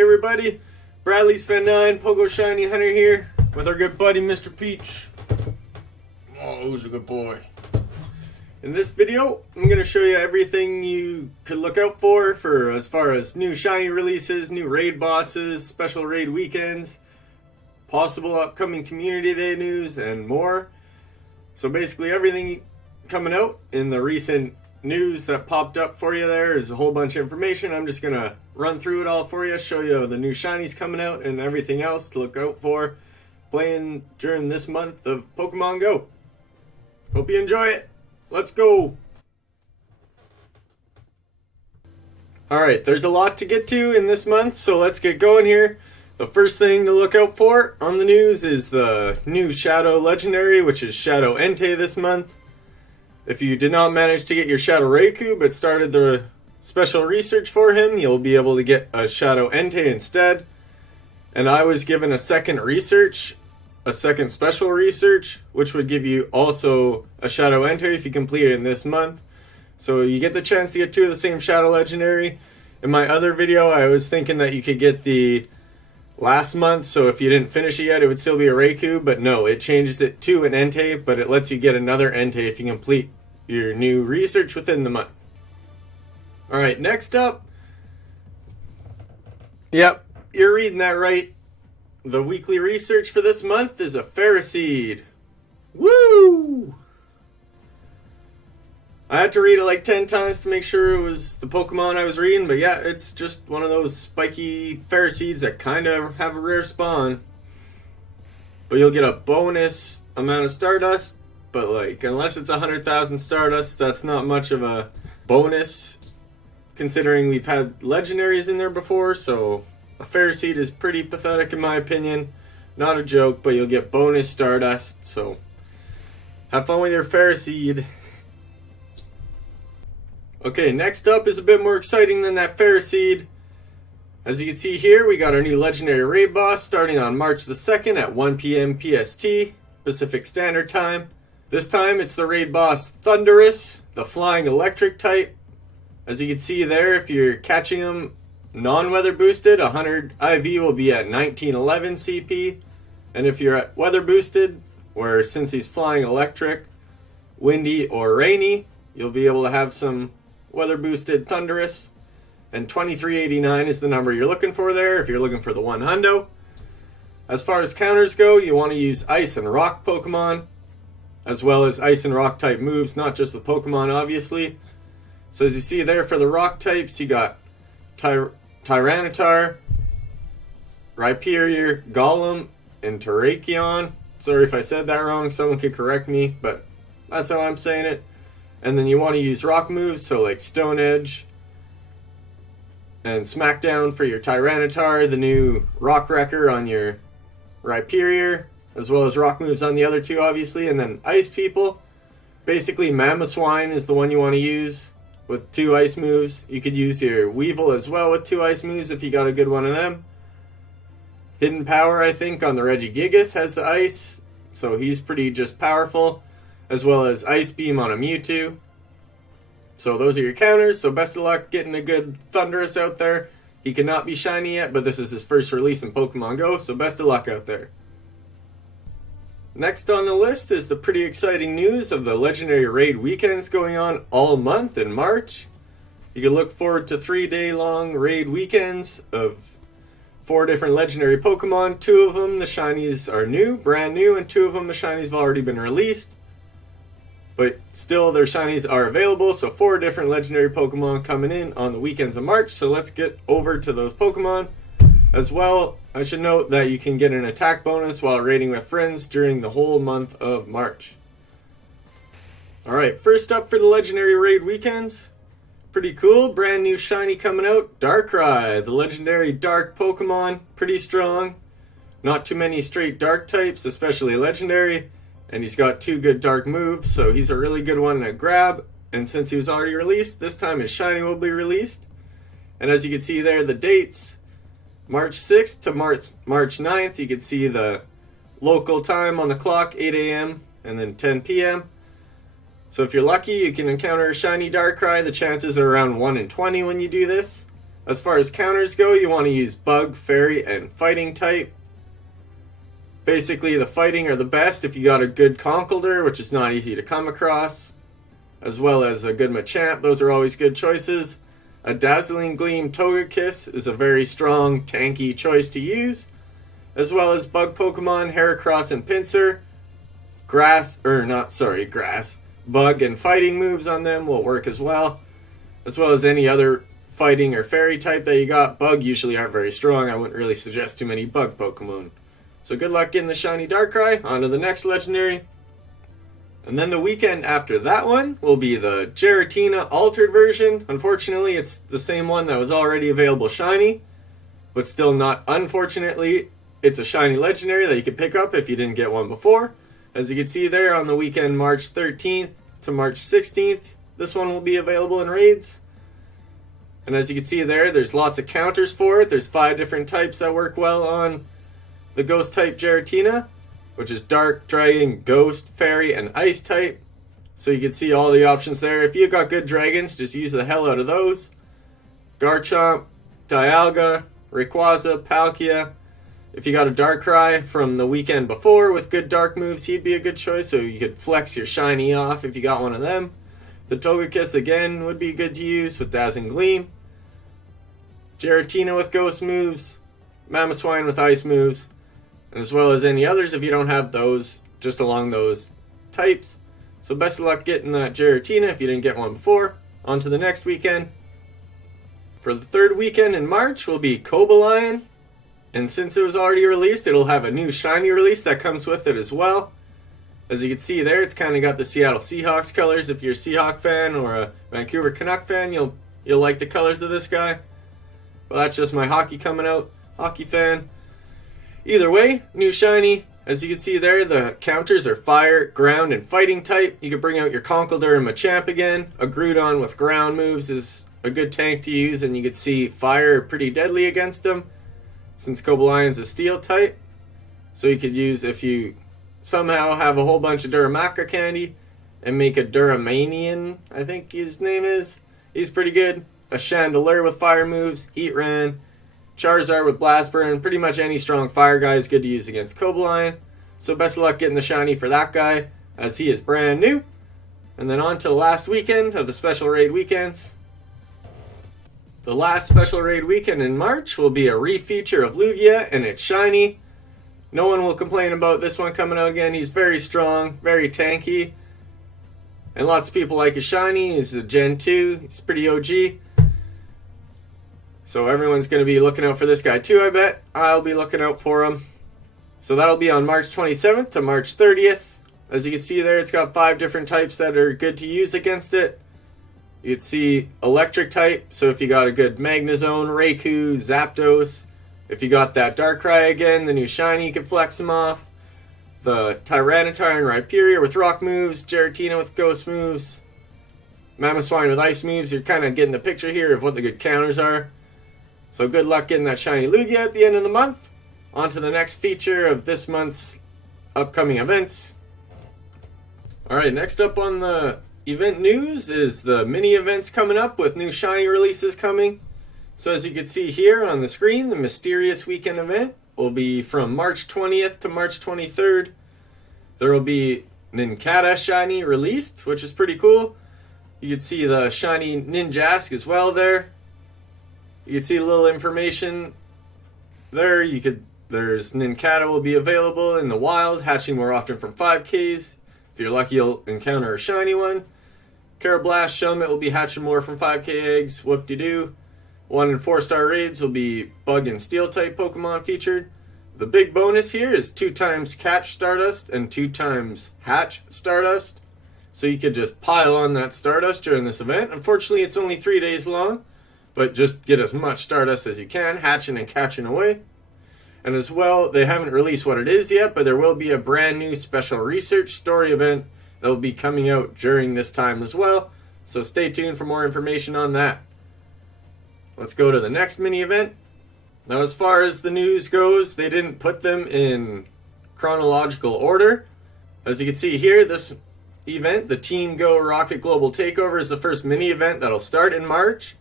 Hey everybody, Bradley's Fan 9, Pogo Shiny Hunter here with our good buddy Mr. Peach. Oh, who's a good boy. In this video, I'm going to show you everything you could look out for as far as new shiny releases, new raid bosses, special raid weekends, possible upcoming community day news, and more. So basically everything coming out in the recent news that popped up for you there is a whole bunch of information. I'm just going to run through it all for you, show you the new shinies coming out and everything else to look out for playing during this month of Pokemon Go. Hope you enjoy it. Let's go. Alright, there's a lot to get to in this month, so let's get going here. The first thing to look out for on the news is the new Shadow Legendary, which is Shadow Entei this month. If you did not manage to get your Shadow Raikou but started the special research for him, you'll be able to get a Shadow Entei instead. And I was given a second special research, which would give you also a Shadow Entei if you complete it in this month. So you get the chance to get two of the same Shadow Legendary. In my other video, I was thinking that you could get the last month, so if you didn't finish it yet, it would still be a Raikou, but no, it changes it to an Entei, but it lets you get another Entei if you complete your new research within the month. Alright, next up. Yep, you're reading that right. The weekly research for this month is a Ferroseed. Woo! I had to read it like 10 times to make sure it was the Pokemon I was reading, but yeah, it's just one of those spiky Ferroseeds that kind of have a rare spawn. But you'll get a bonus amount of Stardust, but like, unless it's 100,000 Stardust, that's not much of a bonus, considering we've had Legendaries in there before, so a Ferroseed is pretty pathetic in my opinion. Not a joke, but you'll get bonus Stardust, so have fun with your Ferroseed. Okay, next up is a bit more exciting than that Ferroseed. As you can see here, we got our new Legendary Raid Boss starting on March the 2nd at 1 p.m. PST, Pacific Standard Time. This time it's the Raid Boss Thundurus, the Flying Electric type. As you can see there, if you're catching him non-weather boosted, 100 IV will be at 1911 CP. And if you're at weather boosted, where since he's flying electric, windy or rainy, you'll be able to have some weather boosted Thundurus. And 2389 is the number you're looking for there if you're looking for the 100. As far as counters go, you want to use Ice and Rock Pokemon, as well as Ice and Rock type moves, not just the Pokemon obviously. So as you see there for the Rock types, you got Tyranitar, Rhyperior, Golem, and Terrakion. Sorry if I said that wrong, someone could correct me, but that's how I'm saying it. And then you want to use rock moves, so like Stone Edge and Smackdown for your Tyranitar, the new Rock Wrecker on your Rhyperior, as well as rock moves on the other two obviously, and then Ice People. Basically Mamoswine is the one you want to use with 2 ice moves. You could use your Weevil as well with 2 ice moves if you got a good one of them. Hidden Power, I think, on the Regigigas has the ice, so he's pretty just powerful, as well as Ice Beam on a Mewtwo. So those are your counters, so best of luck getting a good Thundurus out there. He cannot be shiny yet, but this is his first release in Pokemon Go, so best of luck out there. Next on the list is the pretty exciting news of the Legendary Raid weekends going on all month in March. You can look forward to 3-day-long raid weekends of 4 different Legendary Pokemon. 2 of them, the shinies, are new, brand new, and 2 of them, the shinies, have already been released. But still, their shinies are available, so 4 different Legendary Pokemon coming in on the weekends of March. So let's get over to those Pokemon. As well, I should note that you can get an attack bonus while raiding with friends during the whole month of March. Alright, first up for the Legendary Raid weekends. Pretty cool, brand new shiny coming out. Darkrai, the legendary dark Pokemon. Pretty strong. Not too many straight dark types, especially legendary. And he's got 2 good dark moves, so he's a really good one to grab. And since he was already released, this time his shiny will be released. And as you can see there, the dates. March 6th to March 9th, you can see the local time on the clock, 8 a.m. and then 10 p.m. So if you're lucky, you can encounter a shiny Darkrai. The chances are around 1 in 20 when you do this. As far as counters go, you want to use Bug, Fairy, and Fighting type. Basically, the Fighting are the best if you got a good Conkeldurr, which is not easy to come across, as well as a good Machamp. Those are always good choices. A Dazzling Gleam Togekiss is a very strong, tanky choice to use, as well as Bug Pokemon, Heracross and Pinsir. Grass. Bug and Fighting moves on them will work as well as any other Fighting or Fairy type that you got. Bug usually aren't very strong. I wouldn't really suggest too many Bug Pokemon. So good luck getting the shiny Darkrai. On to the next legendary. And then the weekend after that one will be the Giratina Altered version. Unfortunately, it's the same one that was already available shiny, but still not unfortunately. It's a shiny legendary that you can pick up if you didn't get one before. As you can see there, on the weekend March 13th to March 16th, this one will be available in raids. And as you can see there, there's lots of counters for it. There's 5 different types that work well on the Ghost type Giratina, which is Dark, Dragon, Ghost, Fairy, and Ice type. So you can see all the options there. If you got good dragons, just use the hell out of those. Garchomp, Dialga, Rayquaza, Palkia. If you got a Darkrai from the weekend before with good dark moves, he'd be a good choice, so you could flex your shiny off if you got one of them. The Togekiss again would be good to use with Dazzling Gleam. Giratina with Ghost moves. Mamoswine with Ice moves. And as well as any others if you don't have those, just along those types. So best of luck getting that Giratina if you didn't get one before. On to the next weekend. For the third weekend in March will be Cobalion. And since it was already released, it'll have a new shiny release that comes with it as well. As you can see there, it's kind of got the Seattle Seahawks colors. If you're a Seahawk fan or a Vancouver Canuck fan, you'll like the colors of this guy. Well, that's just my hockey coming out. Hockey fan. Either way, new shiny. As you can see there, the counters are Fire, Ground, and Fighting type. You can bring out your Conkeldurr and Machamp again. A Groudon with ground moves is a good tank to use, and you can see Fire pretty deadly against them, since Cobalion's a Steel type. So you could use, if you somehow have a whole bunch of Duramaca candy, and make a Duramanian, I think his name is. He's pretty good. A Chandelure with Fire moves, Heatran, Charizard with Blast Burn. Pretty much any strong fire guy is good to use against Cobalion. So best of luck getting the shiny for that guy, as he is brand new. And then on to the last weekend of the special raid weekends. The last special raid weekend in March will be a refeature of Lugia, and it's shiny. No one will complain about this one coming out again. He's very strong, very tanky. And lots of people like his shiny. He's a Gen 2. He's pretty OG. So everyone's going to be looking out for this guy too, I bet. I'll be looking out for him. So that'll be on March 27th to March 30th. As you can see there, it's got 5 different types that are good to use against it. You can see Electric type, so if you got a good Magnezone, Raikou, Zapdos. If you got that Darkrai again, the new shiny, you can flex them off. The Tyranitar and Rhyperior with rock moves, Giratina with ghost moves, Mamoswine with ice moves. You're kind of getting the picture here of what the good counters are. So good luck getting that shiny Lugia at the end of the month. On to the next feature of this month's upcoming events. Alright, next up on the event news is the mini events coming up with new shiny releases coming. So as you can see here on the screen, the Mysterious Weekend event will be from March 20th to March 23rd. There will be Nincada shiny released, which is pretty cool. You can see the shiny Ninjask as well there. You can see a little information there. There's Nincada will be available in the wild, hatching more often from 5Ks. If you're lucky, you'll encounter a shiny one. Carablast Shelmet will be hatching more from 5K eggs. Whoop-de-doo. 1 and 4-star raids will be Bug and Steel type Pokemon featured. The big bonus here is 2 times Catch Stardust and 2 times Hatch Stardust. So you could just pile on that Stardust during this event. Unfortunately, it's only 3 days long, but just get as much Stardust as you can, hatching and catching away. And as well, they haven't released what it is yet, but there will be a brand new special research story event that will be coming out during this time as well. So stay tuned for more information on that. Let's go to the next mini event. Now as far as the news goes, they didn't put them in chronological order. As you can see here, this event, the Team Go Rocket Global Takeover, is the first mini event that'll start in March.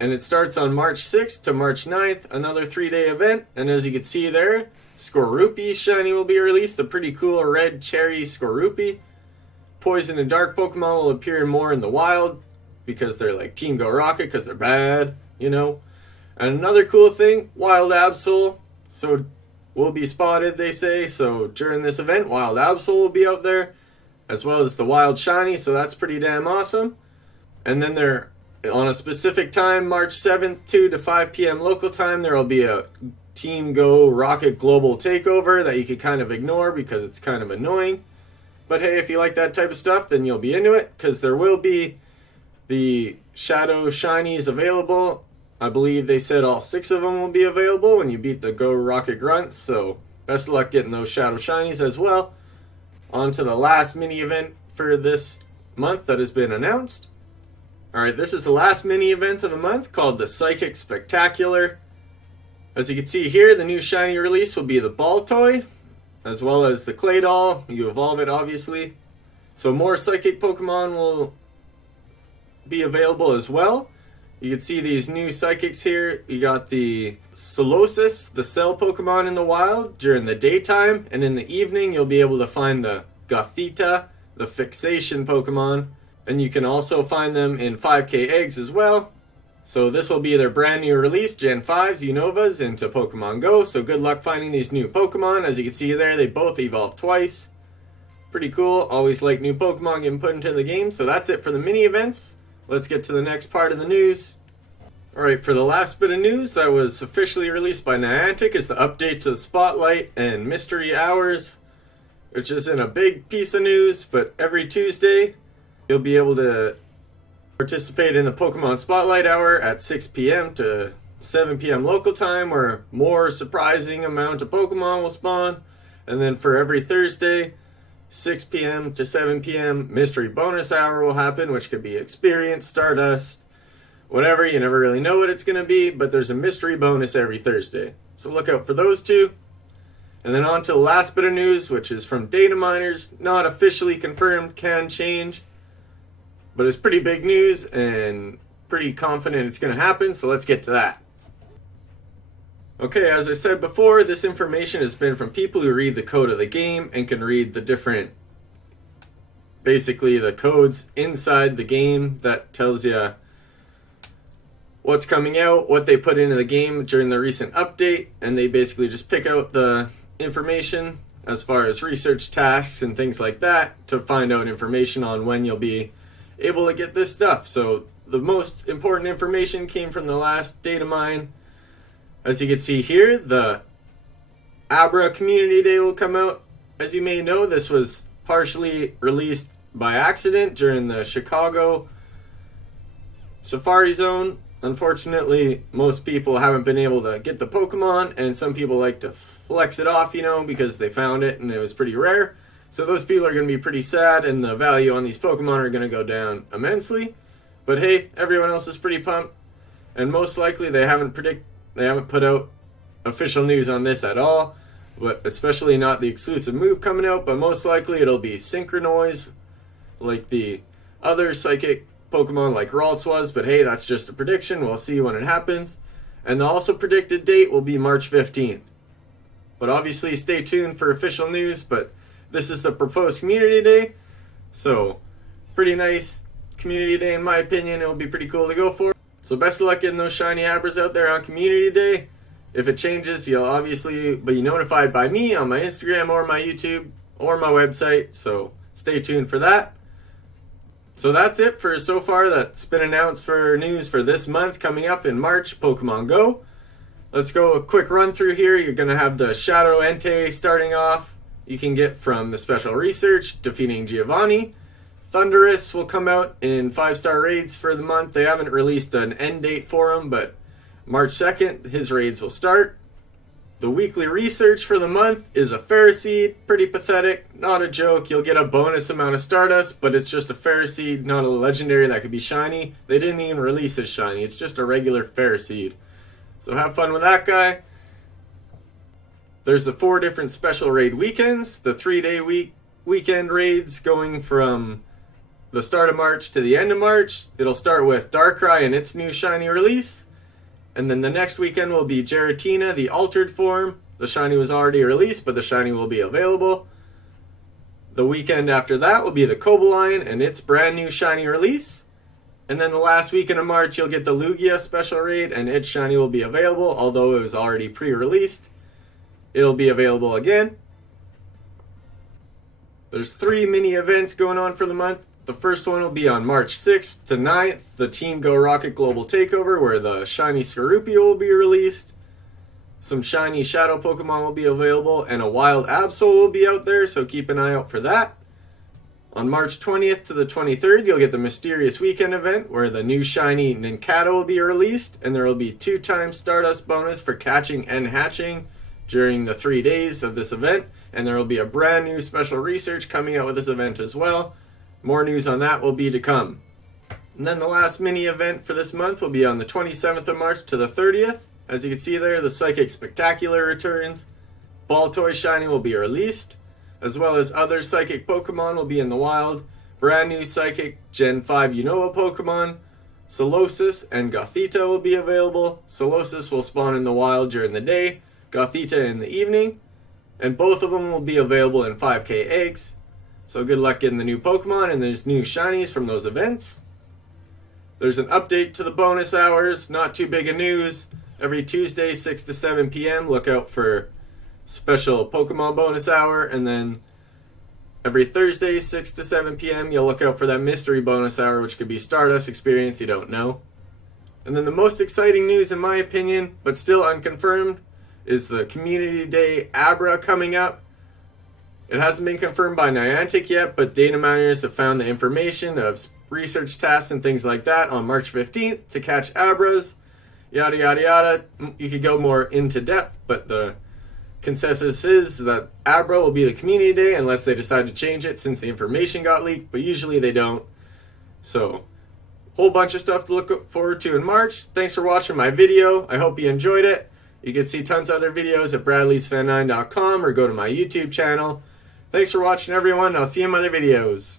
And it starts on March 6th to March 9th, another 3-day event. And as you can see there, Skorupi shiny will be released, the pretty cool red cherry Skorupi. Poison and Dark Pokemon will appear more in the wild because they're like Team Go Rocket because they're bad, you know. And another cool thing, Wild Absol. So will be spotted, they say. So during this event, Wild Absol will be out there, as well as the Wild Shiny, so that's pretty damn awesome. And then they're on a specific time, March 7th, 2 to 5 p.m. local time, there will be a Team Go Rocket Global Takeover that you could kind of ignore because it's kind of annoying. But hey, if you like that type of stuff, then you'll be into it, because there will be the Shadow Shinies available. I believe they said all 6 of them will be available when you beat the Go Rocket Grunts, so best of luck getting those Shadow Shinies as well. On to the last mini event for this month that has been announced. Alright, this is the last mini event of the month called the Psychic Spectacular. As you can see here, the new shiny release will be the BALTOY, as well as the Clay Doll. You evolve it, obviously. So more Psychic Pokemon will be available as well. You can see these new Psychics here. You got the Solosis, the Cell Pokemon in the wild during the daytime, and in the evening you'll be able to find the Gothita, the Fixation Pokemon, and you can also find them in 5K eggs as well. So this will be their brand new release, Gen 5s, Unovas, into Pokemon Go. So good luck finding these new Pokemon. As you can see there, they both evolve twice. Pretty cool. Always like new Pokemon getting put into the game. So that's it for the mini events. Let's get to the next part of the news. Alright, for the last bit of news that was officially released by Niantic is the update to the Spotlight and Mystery Hours, which isn't a big piece of news, but every Tuesday you'll be able to participate in the Pokemon Spotlight Hour at 6 p.m. to 7 p.m. local time, where more surprising amount of Pokemon will spawn. And then for every Thursday, 6 p.m. to 7 p.m. Mystery Bonus Hour will happen, which could be Experience, Stardust, whatever. You never really know what it's going to be, but there's a mystery bonus every Thursday. So look out for those two. And then on to the last bit of news, which is from data miners. Not officially confirmed, can change. But it's pretty big news and pretty confident it's going to happen, so let's get to that. Okay, as I said before, this information has been from people who read the code of the game and can read the different, basically the codes inside the game that tells you what's coming out, what they put into the game during the recent update, and they basically just pick out the information as far as research tasks and things like that to find out information on when you'll be able to get this stuff. So the most important information came from the last data mine. As you can see here, the Abra Community Day will come out. As you may know, this was partially released by accident during the Chicago Safari Zone. Unfortunately, most people haven't been able to get the Pokemon, and some people like to flex it off, you know, because they found it and it was pretty rare. So those people are going to be pretty sad, and the value on these Pokemon are going to go down immensely. But hey, everyone else is pretty pumped, and most likely they haven't put out official news on this at all, but especially not the exclusive move coming out, but most likely it'll be Synchronoise, like the other Psychic Pokemon like Ralts was, but hey, that's just a prediction. We'll see when it happens. And the also predicted date will be March 15th. But obviously stay tuned for official news, but this is the proposed Community Day, so pretty nice Community Day in my opinion. It'll be pretty cool to go for. So best of luck getting those shiny Abras out there on Community Day. If it changes, you'll obviously be notified by me on my Instagram or my YouTube or my website, so stay tuned for that. So that's it for so far that's been announced for news for this month coming up in March, Pokemon Go. Let's go a quick run through here. You're going to have the Shadow Entei starting off. You can get from the special research, defeating Giovanni. Thundurus will come out in 5-star raids for the month. They haven't released an end date for him, but March 2nd, his raids will start. The weekly research for the month is a Ferroseed. Pretty pathetic, not a joke. You'll get a bonus amount of Stardust, but it's just a Ferroseed, not a legendary that could be shiny. They didn't even release his shiny. It's just a regular Ferroseed. So have fun with that guy. There's the 4 different special raid weekends. The 3-day weekend raids going from the start of March to the end of March. It'll start with Darkrai and its new shiny release. And then the next weekend will be Giratina, the altered form. The shiny was already released, but the shiny will be available. The weekend after that will be the Cobalion and its brand new shiny release. And then the last weekend of March, you'll get the Lugia special raid, and its shiny will be available, although it was already pre-released. It'll be available again. There's 3 mini events going on for the month. The first one will be on March 6th to 9th, the Team Go Rocket Global Takeover, where the shiny Skorupi will be released. Some shiny Shadow Pokemon will be available, and a wild Absol will be out there, so keep an eye out for that. On March 20th to the 23rd, you'll get the Mysterious Weekend event, where the new shiny Nincada will be released, and there will be 2 times Stardust bonus for catching and hatching during the 3 days of this event, and there will be a brand new special research coming out with this event as well. More news on that will be to come. And then the last mini event for this month will be on the 27th of March to the 30th. As you can see there, the Psychic Spectacular returns. BALTOY shiny will be released, as well as other Psychic Pokemon will be in the wild. Brand new Psychic Gen 5 Unova Pokemon, Solosis and Gothita will be available. Solosis will spawn in the wild during the day, Gothita in the evening, and both of them will be available in 5k eggs. So good luck getting the new Pokemon, and there's new shinies from those events. There's an update to the bonus hours, not too big of news. Every Tuesday, 6 to 7 p.m., look out for special Pokemon bonus hour, and then every Thursday, 6 to 7 p.m., you'll look out for that mystery bonus hour, which could be Stardust experience, you don't know. And then the most exciting news, in my opinion, but still unconfirmed, is the Community Day Abra coming up. It hasn't been confirmed by Niantic yet, but data miners have found the information of research tasks and things like that on March 15th to catch Abras, yada yada yada. You could go more into depth, but the consensus is that Abra will be the Community Day unless they decide to change it since the information got leaked, but usually they don't. So, whole bunch of stuff to look forward to in March. Thanks for watching my video. I hope you enjoyed it. You can see tons of other videos at bradleysfan9.com or go to my YouTube channel. Thanks for watching, everyone. I'll see you in other videos.